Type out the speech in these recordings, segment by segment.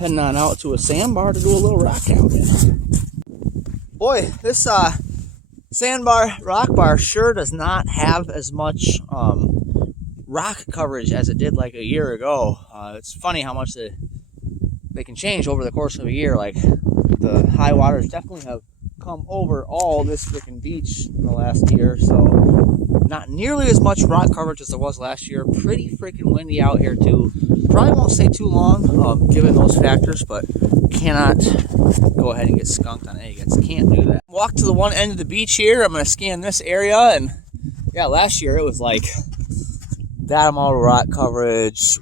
heading on out to a sandbar to do a little rock hounding. Boy, this sandbar, rock bar sure does not have as much rock coverage as it did like a year ago. It's funny how much they can change over the course of a year. Like, the high waters definitely have come over all this freaking beach in the last year, so not nearly as much rock coverage as there was last year. Pretty freaking windy out here too. Probably won't stay too long given those factors, but cannot go ahead and get skunked on eggs. Can't do that. Walk to the one end of the beach here. I'm going to scan this area, and yeah, last year it was like that amount of rock coverage,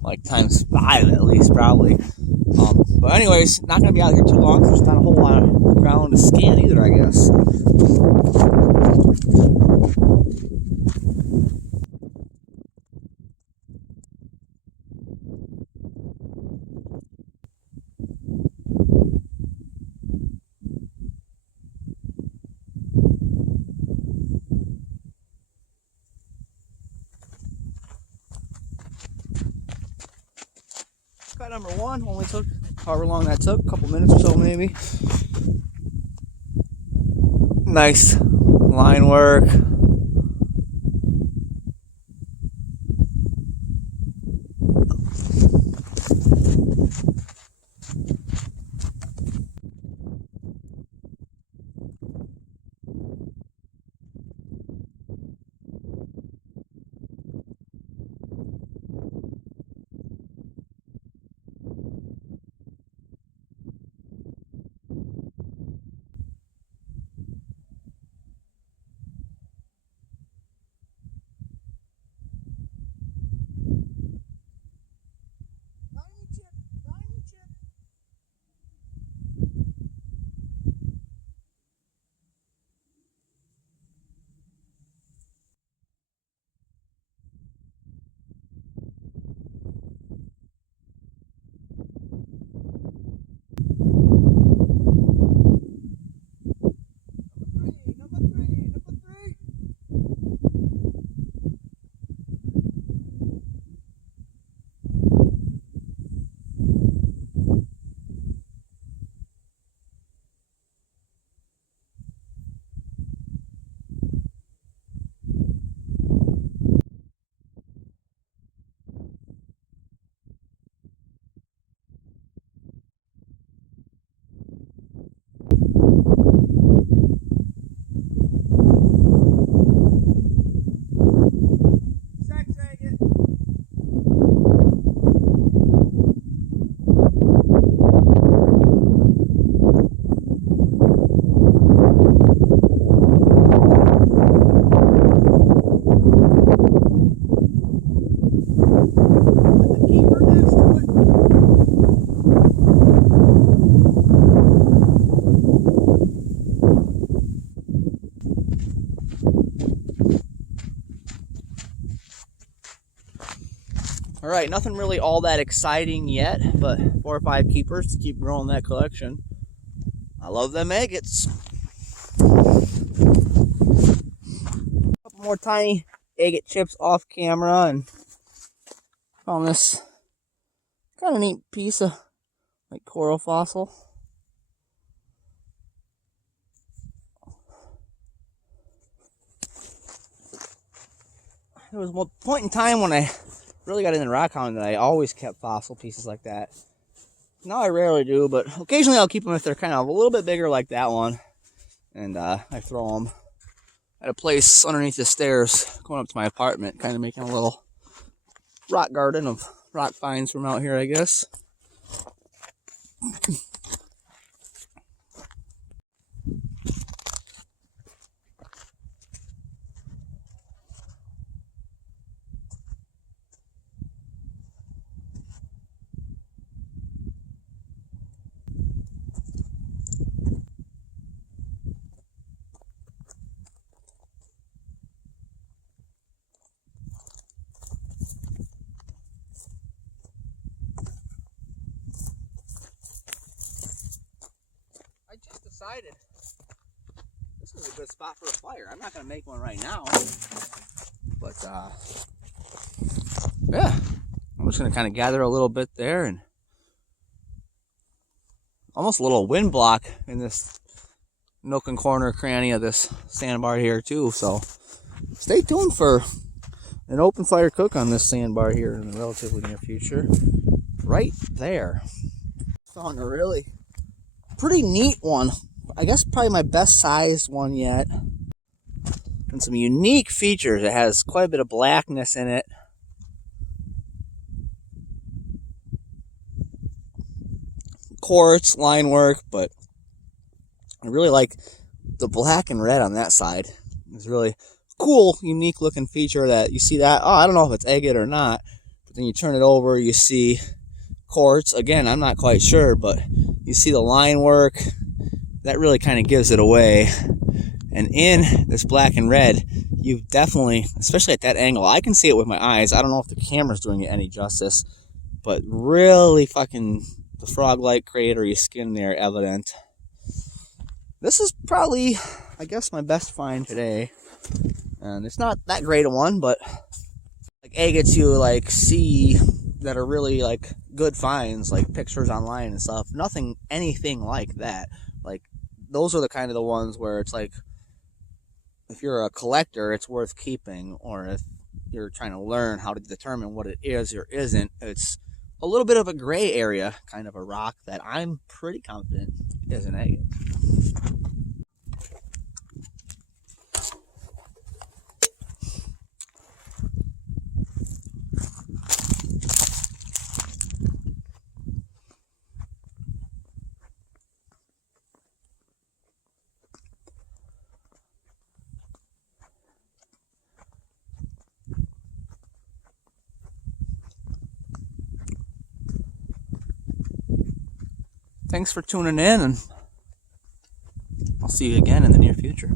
like times 5 at least, probably. But anyways, not going to be out here too long. There's not a whole lot of ground to scan either, I guess. Cut number 1 only took however long that took, a couple minutes or so maybe. Nice line work. Alright, nothing really all that exciting yet, but 4 or 5 keepers to keep growing that collection. I love them agates. A couple more tiny agate chips off camera, and found this kind of neat piece of like coral fossil. There was a point in time when I really got into rock hounding that I always kept fossil pieces like that. Now I rarely do, but occasionally I'll keep them if they're kind of a little bit bigger like that one. And I throw them at a place underneath the stairs going up to my apartment, kind of making a little rock garden of rock finds from out here, I guess. Decided this is a good spot for a fire. I'm not going to make one right now, but yeah, I'm just going to kind of gather a little bit there and almost a little wind block in this nook and corner cranny of this sandbar here too. So stay tuned for an open fire cook on this sandbar here in the relatively near future. Right there. Found a really pretty neat one. I guess probably my best sized one yet. And some unique features. It has quite a bit of blackness in it. Quartz line work, but I really like the black and red on that side. It's really cool, unique looking feature that you see that. Oh, I don't know if it's agate or not, but then you turn it over, you see quartz. Again, I'm not quite sure, but you see the line work. That really kind of gives it away. And in this black and red, you've definitely, especially at that angle, I can see it with my eyes. I don't know if the camera's doing it any justice, but really fucking the frog-like cratery skin there evident. This is probably, I guess, my best find today. And it's not that great a one, but like agates you like see that are really like good finds, like pictures online and stuff. Nothing, anything like that. Like those are the kind of the ones where it's like, if you're a collector, it's worth keeping, or if you're trying to learn how to determine what it is or isn't, it's a little bit of a gray area kind of a rock that I'm pretty confident is an agate. Thanks for tuning in, and I'll see you again in the near future.